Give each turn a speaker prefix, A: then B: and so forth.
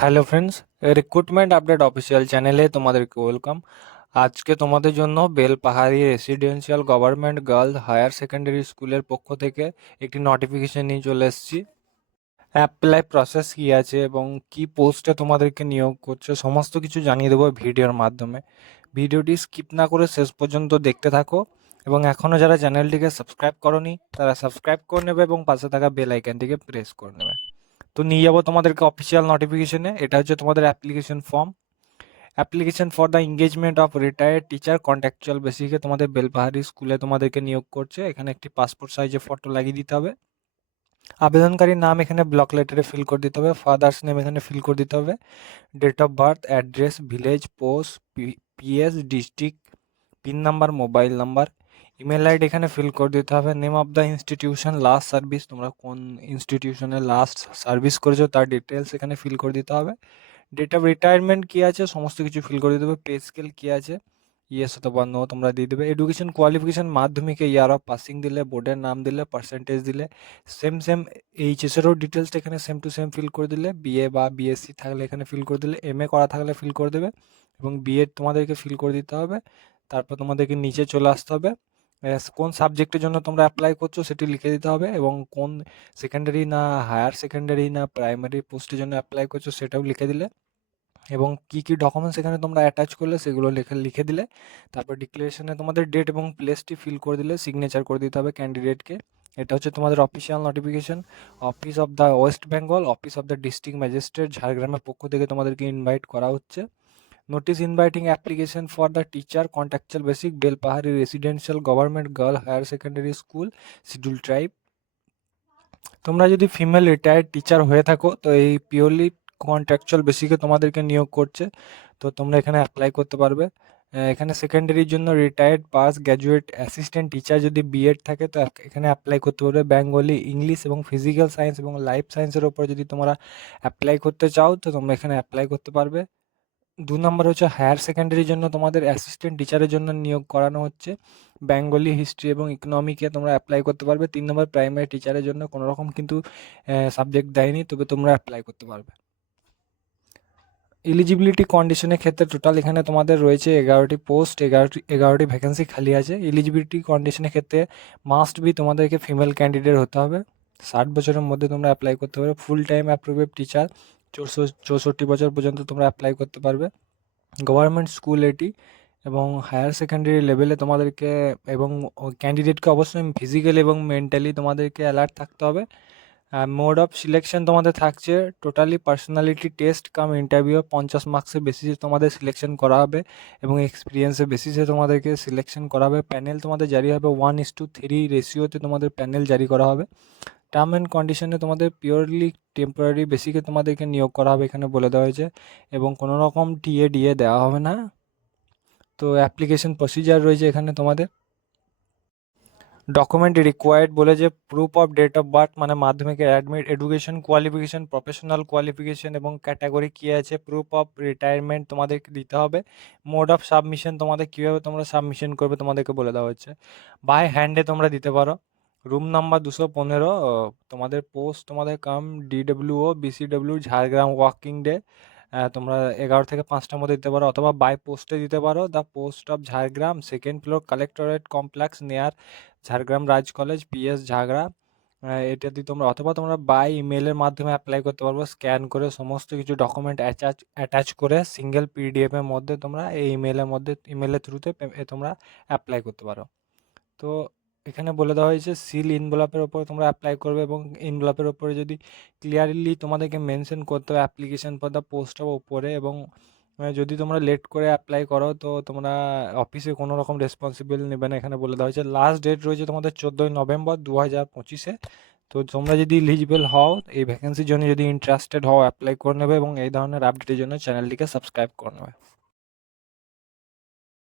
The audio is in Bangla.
A: Hello friends recruitment update official চ্যানেলে তোমাদেরকে ওয়েলকাম আজকে তোমাদের জন্য Belpahari residential government girls higher secondary স্কুলের পক্ষ থেকে একটি নোটিফিকেশন নিয়ে চলে এসেছি। অ্যাপ্লাই প্রসেস কী আছে এবং কি পোস্টে তোমাদেরকে নিয়োগ করছে সমস্ত কিছু জানিয়ে দেবো ভিডিওর মাধ্যমে। ভিডিওটি স্কিপ না করে শেষ পর্যন্ত দেখতে থাকো এবং এখনও যারা চ্যানেলটিকে সাবস্ক্রাইব করনি, তারা সাবস্ক্রাইব করে নেবে এবং পাশে থাকা বেল আইকনটিকে প্রেস করে নেবে। তো নিয়ে যাব তোমাদেরকে অফিসিয়াল নোটিফিকেশনে এটা হচ্ছে তোমাদের application form application for the engagement of retired teacher contractual বেসিকে তোমাদের বেলপাহাড়ি স্কুলে তোমাদেরকে নিয়োগ করছে। এখানে একটি পাসপোর্ট সাইজের ফটো লাগিয়ে দিতে হবে। আবেদনকারীর নাম এখানে ব্লক লেটারে ফিল করে দিতে হবে। ফাদার্স নেম এখানে ফিল করে দিতে হবে। Date of birth address village post PS district pin number mobile number email ID এখানে ফিল করে দিতে হবে। Name of the institution last service তোমরা কোন ইনস্টিটিউশনে লাস্ট সার্ভিস করেছ তার ডিটেলস এখানে ফিল করে দিতে হবে। ডেট অফ রিটায়ারমেন্ট কী আছে? সমস্ত কিছু ফিল করে দিতে হবে। পে স্কেল কী আছে? ইয়েস অথবা নো তোমরা দিয়ে দেবে। এডুকেশন কোয়ালিফিকেশন মাধ্যমিকে ইয়ার অফ পাসিং দিলে বোর্ডের নাম দিলে পার্সেন্টেজ দিলে সেম সেম এইচএসেরও ডিটেলসটা এখানে সেম টু সেম ফিল করে দিলে বিএ বা বিএসসি থাকলে এখানে ফিল করে দিলে এম এ করা থাকলে ফিল করে দেবে এবং বিএড তোমাদেরকে ফিল করে দিতে হবে। তারপর তোমাদেরকে নিচে চলে আসতে হবে। কোন সাবজেক্টের জন্য তোমরা অ্যাপ্লাই করছ সেটি লিখে দিতে হবে এবং কোন সেকেন্ডারি না হায়ার সেকেন্ডারি না প্রাইমারি পোস্টের জন্য অ্যাপ্লাই করছ সেটাও লিখে দিলে এবং কী কী ডকুমেন্টস এখানে তোমরা অ্যাটাচ করলে সেগুলো লিখে লিখে দিলে। তারপর ডিক্লারেশনে তোমাদের ডেট এবং প্লেসটি ফিল করে দিলে সিগনেচার করে দিতে হবে ক্যান্ডিডেটকে এটা হচ্ছে তোমাদের official notification office of the West Bengal office of the district magistrate ঝাড়গ্রামের পক্ষ থেকে তোমাদেরকে ইনভাইট করা হচ্ছে। Notice inviting application for the teacher contractual basic Belpahari residential government girl higher secondary school schedule tribe তোমরা যদি ফিমেল রিটায়ার্ড টিচার হয়ে থাকো, তো এই পিওরলি কন্ট্রাকচুয়াল বেসিকে তোমাদেরকে নিয়োগ করছে। তো তোমরা এখানে অ্যাপ্লাই করতে পারবে। এখানে সেকেন্ডারির জন্য retired pass graduate assistant teacher যদি বিএড থাকে, তো এখানে অ্যাপ্লাই করতে পারবে। বেঙ্গলি ইংলিশ এবং ফিজিক্যাল সায়েন্স এবং লাইফ সায়েন্সের ওপর যদি তোমরা অ্যাপ্লাই করতে চাও, তো তোমরা এখানে অ্যাপ্লাই করতে পারবে। দু নম্বর হচ্ছে হায়ার সেকেন্ডারির জন্য তোমাদের অ্যাসিস্ট্যান্ট টিচারের জন্য নিয়োগ করানো হচ্ছে। বেঙ্গলি হিস্ট্রি এবং ইকোনমিকে তোমরা অ্যাপ্লাই করতে পারবে। তিন নম্বর প্রাইমারি টিচারের জন্য কোনো রকম কিন্তু সাবজেক্ট দেয়নি, তবে তোমরা অ্যাপ্লাই করতে পারবে। এলিজিবিলিটি কন্ডিশনের ক্ষেত্রে টোটাল এখানে তোমাদের রয়েছে এগারোটি পোস্ট এগারোটি এগারোটি ভ্যাকেন্সি খালি আছে। এলিজিবিলিটি কন্ডিশনের ক্ষেত্রে মাস্ট বি তোমাদেরকে ফিমেল ক্যান্ডিডেট হতে হবে। ষাট বছরের মধ্যে তোমরা অ্যাপ্লাই করতে পারবে। ফুল টাইম অ্যাপ্রুভেড টিচার চৌষট্টি বছর পর্যন্ত তোমরা অ্যাপ্লাই করতে পারবে। গভর্নমেন্ট স্কুল এটি এবং হায়ার সেকেন্ডারি লেভেলে তোমাদেরকে এবং ক্যান্ডিডেটকে অবশ্যই ফিজিক্যালি এবং মেন্টালি তোমাদেরকে অ্যালার্ট থাকতে হবে। মোড অফ সিলেকশন তোমাদের থাকছে totally personality test cum interview পঞ্চাশ মার্কসের বেসিসে তোমাদের সিলেকশন করা হবে এবং এক্সপিরিয়েন্সের বেসিসে তোমাদেরকে সিলেকশন করা হবে। প্যানেল তোমাদের জারি হবে ওয়ান ইস টু থ্রি রেশিওতে তোমাদের প্যানেল জারি করা হবে। টার্ম অ্যান্ড কন্ডিশনে তোমাদের পিওরলি টেম্পোরারি বেসিকে তোমাদেরকে নিয়োগ করা হবে এখানে বলে দেওয়া হয়েছে। এবং কোনো রকম টিএ ডিএ দেওয়া হবে না। তো অ্যাপ্লিকেশন প্রসিজার রয়েছে এখানে তোমাদের। ডকুমেন্ট রিকোয়ার্ড বলে যে proof of date of birth মানে মাধ্যমিকের admit education qualification professional qualification এবং ক্যাটাগরি কী আছে প্রুফ অফ রিটায়ারমেন্ট তোমাদেরকে দিতে হবে। মোড অফ সাবমিশন তোমাদের কীভাবে তোমরা সাবমিশন করবে তোমাদেরকে বলে দেওয়া হচ্ছে বাই হ্যান্ডে তোমরা দিতে পারো। রুম নাম্বার দুশো পনেরো তোমাদের পোস্ট তোমাদের cum DWO BCW Jhargram working day তোমরা এগারো থেকে পাঁচটার মধ্যে দিতে পারো অথবা বাই পোস্টে দিতে পারো। The post of Jhargram second floor collectorate complex near Jhargram Raj college PS ঝাগড়া এটা দিয়ে তোমরা, অথবা তোমরা বাই ইমেলের মাধ্যমে অ্যাপ্লাই করতে পারব স্ক্যান করে সমস্ত কিছু ডকুমেন্ট অ্যাটাচ অ্যাটাচ করে সিঙ্গেল পিডিএফের মধ্যে তোমরা এই ইমেলের মধ্যে ইমেলের থ্রুতে তোমরা অ্যাপ্লাই করতে পারো। তো এখানে বলে দেওয়া হয়েছে সিল ইনভেলপের ওপর তোমরা অ্যাপ্লাই করবে এবং ইনভেলপের ওপরে যদি ক্লিয়ারলি তোমাদেরকে মেনশন করতে হবে application for the post of ওপরে এবং যদি তোমরা লেট করে অ্যাপ্লাই করো তো তোমরা অফিসে কোনো রকম রেসপন্সিবল নেবে না। এখানে বলে দেওয়া হয়েছে লাস্ট ডেট রয়েছে তোমাদের চোদ্দোই নভেম্বর দু হাজার পঁচিশে। তো তোমরা যদি ইলিজিবল হও, এই ভ্যাকেন্সির জন্য যদি ইন্টারেস্টেড হও অ্যাপ্লাই করে নেবে এবং এই ধরনের আপডেটের জন্য চ্যানেলটিকে সাবস্ক্রাইব করে নেবে।